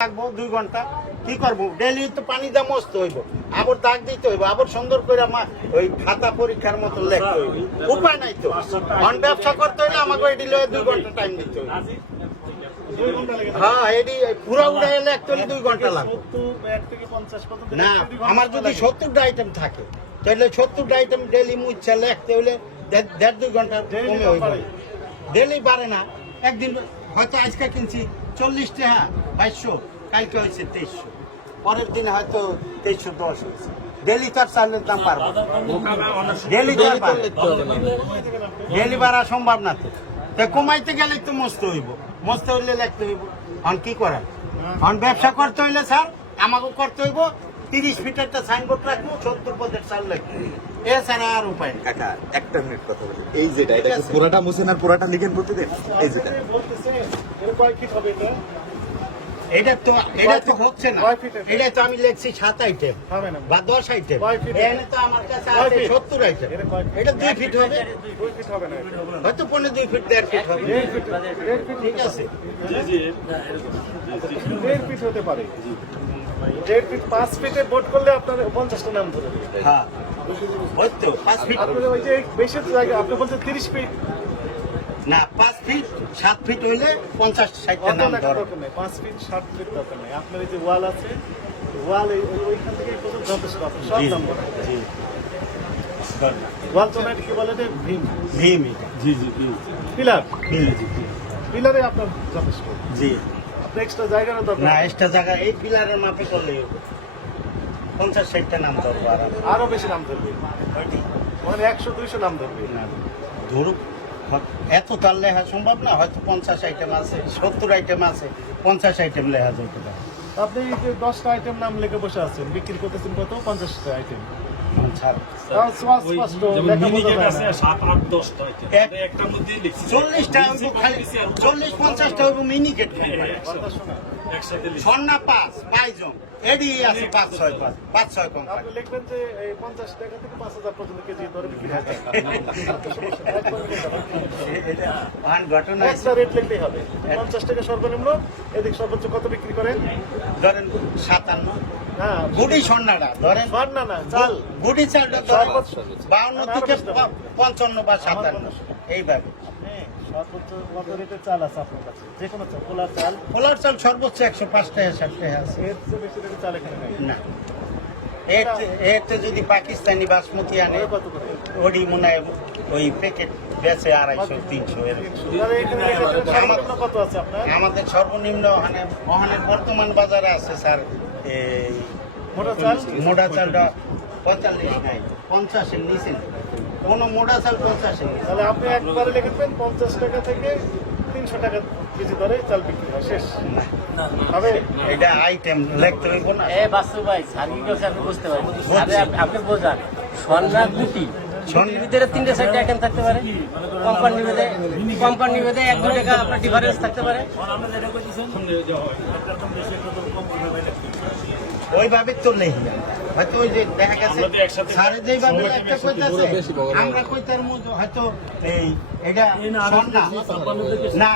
থাকবো 2 ঘন্টা কি করবো ডেইলি তো পানি দাম মস্ত হইব আবার দাগ দিতে হইব আবার সুন্দর করে আমার ওই খাতা পরীক্ষার মতো লিখতে হইব উপায় নাই তো অন ব্যবসা করতে হইলে আমাকে এটি 2 ঘন্টা টাইম দিতে হইব হ্যাঁ এটি পুরা উড়াই এলে একচুয়ালি 2 ঘন্টা লাগবে না আমার যদি 70টা আইটেম থাকে তাহলে 70টা আইটেম ডেইলি মুচ্ছা লিখতে হইলে 1.5-2 ঘন্টা কমে হইব ডেইলি বাড়ে না একদিন হয়তো আজকে কিনছি 40 টাকা 2200 কালকে হয়েছে 2300 পরের দিন হয়তো 2310 হয়েছে ডেলি তার চালের দাম পারবো ডেলি বাড়া সম্ভব না তো কমাইতে গেলে তো মস্ত হইব মস্ত হইলে লিখতে হইব এখন কি করেন এখন ব্যবসা করতে হইলে স্যার আমাকেও করতে হইব 30 ফিটের একটা সাইনবোর্ড রাখবো 70 পদের চাল লিখতে এছাড়া আর উপায় নেই কাকা একটা মিনিট কথা বলি এই যেটা এটা কি পুরাটা মুছেন আর পুরাটা লিখেন প্রতিদিন এই যেটা এটা তো হচ্ছে না এটা তো আমি লিখছি 7 আইটেম বা 10 আইটেম এখানে তো আমার কাছে আছে 70 আইটেম এটা 2 ফিট হবে 2 ফিট হবে না হয়তো 2 ফিট 1.5 ফিট হবে ঠিক আছে জি 1.5 ফিট হতে পারে 1.5 ফিট 5 ফিটে বোর্ড করলে আপনার 50টা নাম ধরে হ্যাঁ হয়তো 5 ফিট আপনি ওই যে বেশি জায়গা আপনি বলছেন 30 ফিট না 5 ফিট 7 ফিট হইলে 50-60টা নাম ধরে 5 ফিট 7 ফিট দরকার নেই আপনার এই যে ওয়াল আছে ওয়াল ওইখান থেকে পর্যন্ত যথেষ্ট আপনি সব নাম বলেন জি ওয়াল চোনাই কি বলে যে ভীম ভীম জি পিলার জি পিলারে আপনার যথেষ্ট জি আপনি এক্সট্রা জায়গারও দরকার না এক্সট্রা জায়গা এই পিলারের মাপে করলে 50-60টা নাম ধরবো আরো বেশি নাম ধরবে মানে 100-200 নাম ধরবে ধরুক এত তার লেখা সম্ভব না হয়তো 50 আইটেম আছে 70 আইটেম আছে 50 আইটেম লেখা যেতে পারে আপনি এই যে 10টা আইটেম নাম লিখে বসে আছেন বিক্রি করতেছেন কত 50টা আইটেম সন্না 5 পাইজম এডি আছে 5-6 কম আপনি লিখবেন যে এই 50 টাকা থেকে 5000 পর্যন্ত কেজি দরে বিক্রি হয় ঘটনা একটা রেট লিখলেই হবে 50 টাকা সর্বনিম্ন এদিক সর্বোচ্চ কত বিক্রি করেন ধরেন 57 হ্যাঁ গুড়ি সন্নাটা ধরেন না চাল গুড়ি চালটা ধরেন 52 থেকে 55 বা 57 এইভাবে সর্বোচ্চ কত রেটের চাল আছে আপনার কাছে যে কোনো চাল পোলার চাল সর্বোচ্চ 105 টাকা 60 টাকা আছে এর চেয়ে বেশি রেটের চাল এখানে নেই না এতে যদি পাকিস্তানি বাসমতি আনে কত করে ওডি মনে হয় ওই প্যাকেট বেচে 250-300 এরকম কত আছে আপনার আমাদের সর্বনিম্ন ওখানের বর্তমান বাজারে আছে স্যার এই মোটা চালটা 45 নাই 50 এর নিচে কোনো মোটা চাল 50 এর নিচে তাহলে আপনি একবারে লিখবেন 50 টাকা থেকে 300 টাকা কেজি দরে চাল বিক্রি হয় শেষ হবে এটা আইটেম লিখতে হইব না বাসু ভাই সার্কিট আছে আপনি বুঝতে পারেন আপনি বোঝান স্বর্ণা গুটি স্বর্ণের ভিতরে 3-4টা আইটেম থাকতে পারে কোম্পানি ভেদে 1-2 টাকা আপনার ডিফারেন্স থাকতে পারে ওইভাবে তো নেই হয়তো ওই যে দেখা গেছে সাড়ে যেইভাবে একটা কইতাছে আমরা কইতার মধ্যে হয়তো এই এটা না